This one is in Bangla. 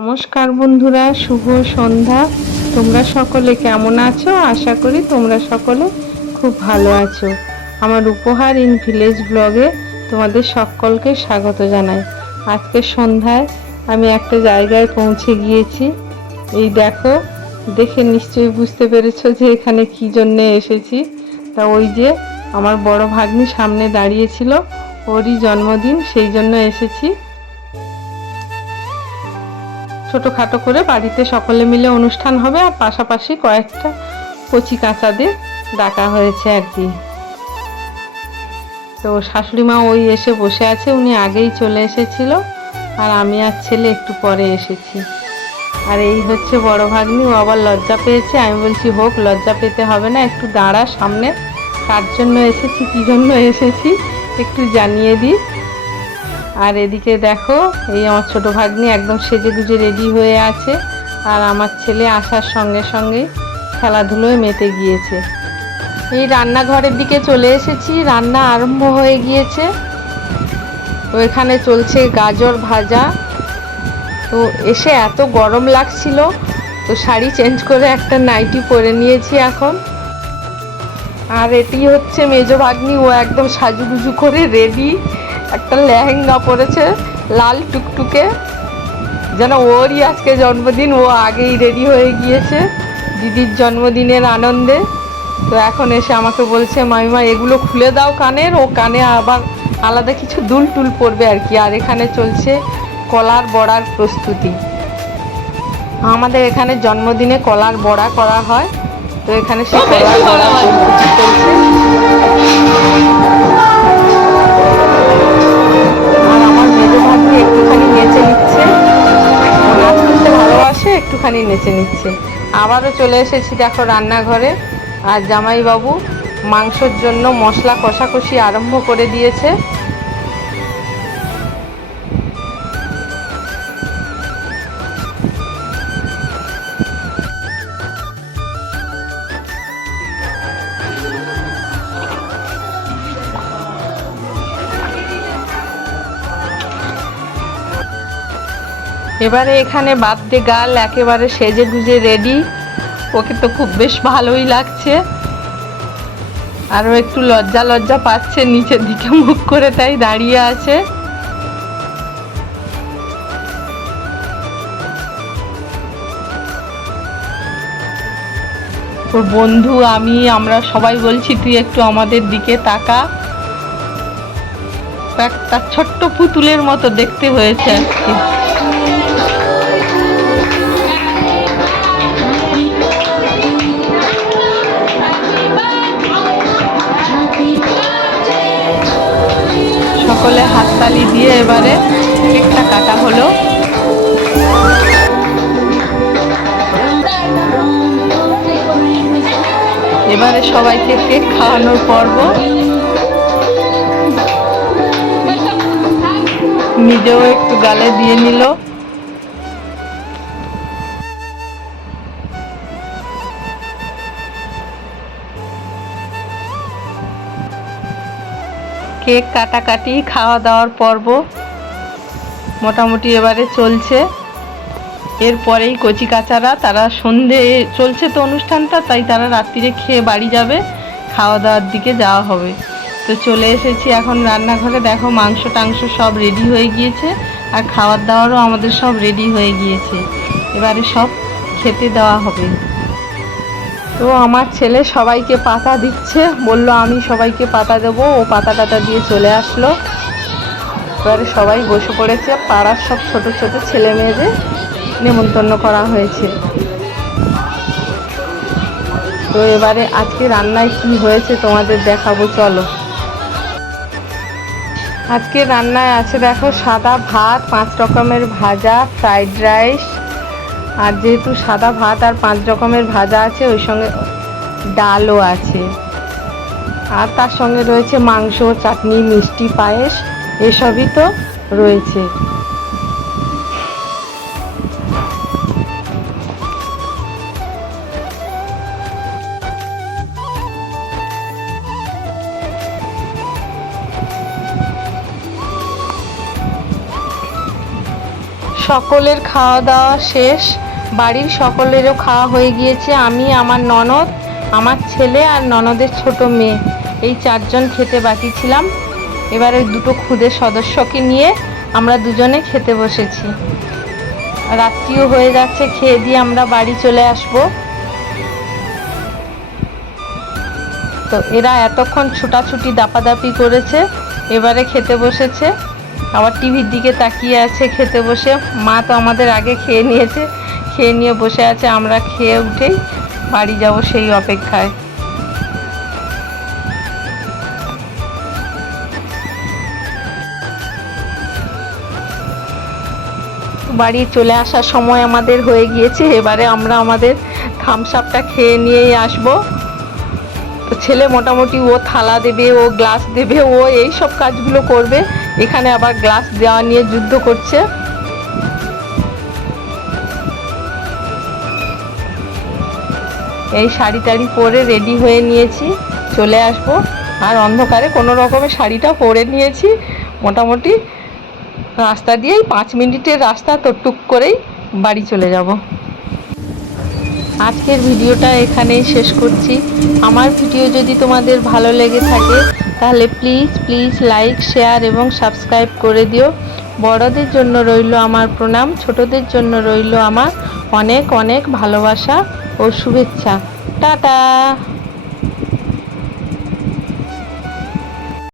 নমস্কার বন্ধুরা, শুভ সন্ধ্যা। তোমরা সকলে কেমন আছো? আশা করি তোমরা সকলে খুব ভালো আছো। আমার উপহার ইন ভিলেজ ব্লগে তোমাদের সকলকে স্বাগত জানাই। আজকে সন্ধ্যায় আমি একটা জায়গায় পৌঁছে গিয়েছি। এই দেখো, দেখে নিশ্চয়ই বুঝতে পেরেছো যে এখানে কি জন্যে এসেছি। তা ওই যে আমার বড় ভাগ্নি সামনে দাঁড়িয়েছিল, ওরই জন্মদিন, সেই জন্য এসেছি। ছোটোখাটো করে বাড়িতে সকলে মিলে অনুষ্ঠান হবে, আর পাশাপাশি কয়েকটা কচি কাঁচাদের ডাকা হয়েছে আর কি। তো শাশুড়ি মা ওই এসে বসে আছে, উনি আগেই চলে এসেছিল, আর আমি আর ছেলে একটু পরে এসেছি। আর এই হচ্ছে বড় ভাগ্নি, ও আবার লজ্জা পেয়েছে। আমি বলছি হোক, লজ্জা পেতে হবে না, একটু দাঁড়া সামনে, কার জন্য এসেছি কী জন্য এসেছি একটু জানিয়ে দিই। আর এদিকে দেখো, এই আমার ছোট ভাগ্নি একদম সেজে গুজে রেডি হয়ে আছে, আর আমার ছেলে আসার সঙ্গে সঙ্গে খেলাধুলোয় মেতে গিয়েছে। এই রান্নাঘরের দিকে চলে এসেছি, রান্না আরম্ভ হয়ে গিয়েছে। তো এখানে চলছে গাজর ভাজা। তো এসে এত গরম লাগছিল, তো শাড়ি চেঞ্জ করে একটা নাইটি পরে নিয়েছি এখন। আর এটি হচ্ছে মেজো ভাগ্নি, ও একদম সাজুগুজু করে রেডি, একটা লেহেঙ্গা পরেছে লাল টুকটুকে, যেন ওরই আজকে জন্মদিন। ও আগেই রেডি হয়ে গিয়েছে দিদির জন্মদিনের আনন্দে। তো এখন এসে আমাকে বলছে, মামিমা এগুলো খুলে দাও কানের, ও কানে আবার আলাদা কিছু দুল টুল পরবে আর কি। আর এখানে চলছে কলার বড়ার প্রস্তুতি। আমাদের এখানে জন্মদিনে কলার বড়া করা হয়, তো এখানে সে কলার বড়া প্রস্তুতি চলছে। আর আমার মেজো ভাগ্নি একটুখানি নেচে নিচ্ছে, নাচ করতে ভালোবাসে, একটুখানি নেচে নিচ্ছে। আবারও চলে এসেছি দেখো রান্নাঘরে, আর জামাইবাবু মাংসর জন্য মশলা কষাকষি আরম্ভ করে দিয়েছে। এবারে এখানে বাদ্যে গাল একেবারে সেজে গুজে রেডি, ওকে তো খুব বেশ ভালোই লাগছে। আরও একটু লজ্জা লজ্জা পাচ্ছে, নিচের দিকে মুখ করে তাই দাঁড়িয়ে আছে। ওর বন্ধু আমরা সবাই বলছি তুই একটু আমাদের দিকে তাকা। একটা ছোট্ট পুতুলের মতো দেখতে হয়েছে আজকে। সকলে হাততালি দিয়ে এবারে কেকটা কাটা হলো। এবারে সবাইকে কেক খাওয়ানোর পর্ব। নিজেও একটু গালে দিয়ে নিল। কেক কাটাকাটি, খাওয়া দাওয়ার পর্ব মোটামুটি এবারে চলছে। এরপরেই কচি কাচারা, তারা সন্ধে চলছে তো অনুষ্ঠানটা, তাই তারা রাত্রিরে খেয়ে বাড়ি যাবে, খাওয়া দাওয়ার দিকে যাওয়া হবে। তো চলে এসেছি এখন রান্নাঘরে। দেখো মাংস টাংস সব রেডি হয়ে গিয়েছে, আর খাওয়ার দাওয়ারও আমাদের সব রেডি হয়ে গিয়েছে। এবারে সব খেতে দেওয়া হবে। তো আমার ছেলে সবাইকে পাতা দিচ্ছে, বললো আমি সবাইকে পাতা দেবো, ও পাতা টাতা দিয়ে চলে আসলো। এবারে সবাই বসে পড়েছে, পাড়ার সব ছোট ছোট ছেলে মেয়েদের নেমন্তন্ন করা হয়েছে। তো এবারে আজকে রান্নায় কি হয়েছে তোমাদের দেখাবো, চলো। আজকে রান্নায় আছে দেখো সাদা ভাত, 5 রকমের ভাজা, ফ্রাইড রাইস। আর যেহেতু সাদা ভাত আর 5 রকমের ভাজা আছে, ওই সঙ্গে ডালও আছে। আর তার সঙ্গে রয়েছে মাংস, চাটনি, মিষ্টি, পায়েস, এসবই তো রয়েছে। সকলের খাওয়া দাওয়া শেষ, বাড়ির সকলেরও খাওয়া হয়ে গিয়েছে। আমি, আমার ননদ, আমার ছেলে আর ননদের ছোট মেয়ে, এই 4 জন খেতে বাকি ছিলাম। এবারে 2টো ক্ষুদে সদস্যকে নিয়ে আমরা দুজনে খেতে বসেছি। রাত্রিও হয়ে যাচ্ছে, খেয়ে দিয়ে আমরা বাড়ি চলে আসব। তো এরা এতক্ষণ ছুটাছুটি দাপাদাপি করেছে, এবারে খেতে বসেছে, আবার টিভির দিকে তাকিয়ে আছে খেতে বসে। মা তো আমাদের আগে খেয়ে নিয়েছে, খেয়ে নিয়ে বসে আছে, আমরা খেয়ে উঠেই বাড়ি যাব সেই অপেক্ষায়। বাড়ি চলে আসার সময় আমাদের হয়ে গিয়েছে, এবারে আমরা আমাদের থামস আপটা খেয়ে নিয়েই আসবো। তো ছেলে মোটামুটি ও থালা দেবে, ও গ্লাস দেবে, ও এই সব কাজগুলো করবে। এখানে আবার গ্লাস দেওয়া নিয়ে যুদ্ধ করছে। এই শাড়ি টাড়ি পরে রেডি হয়ে নিয়েছি, চলে আসব। আর অন্ধকারে কোনো রকমে শাড়িটা পরে নিয়েছি। মোটামুটি রাস্তা দিয়েই 5 মিনিটের রাস্তা, তো টুক করেই বাড়ি চলে যাব। আজকের ভিডিওটা এখানেই শেষ করছি। আমার ভিডিও যদি তোমাদের ভালো লেগে থাকে তাহলে প্লিজ লাইক, শেয়ার এবং সাবস্ক্রাইব করে দিও। বড়দের জন্য রইল আমার প্রণাম, ছোটদের জন্য রইল আমার অনেক অনেক ভালোবাসা ও শুভেচ্ছা। টাটা।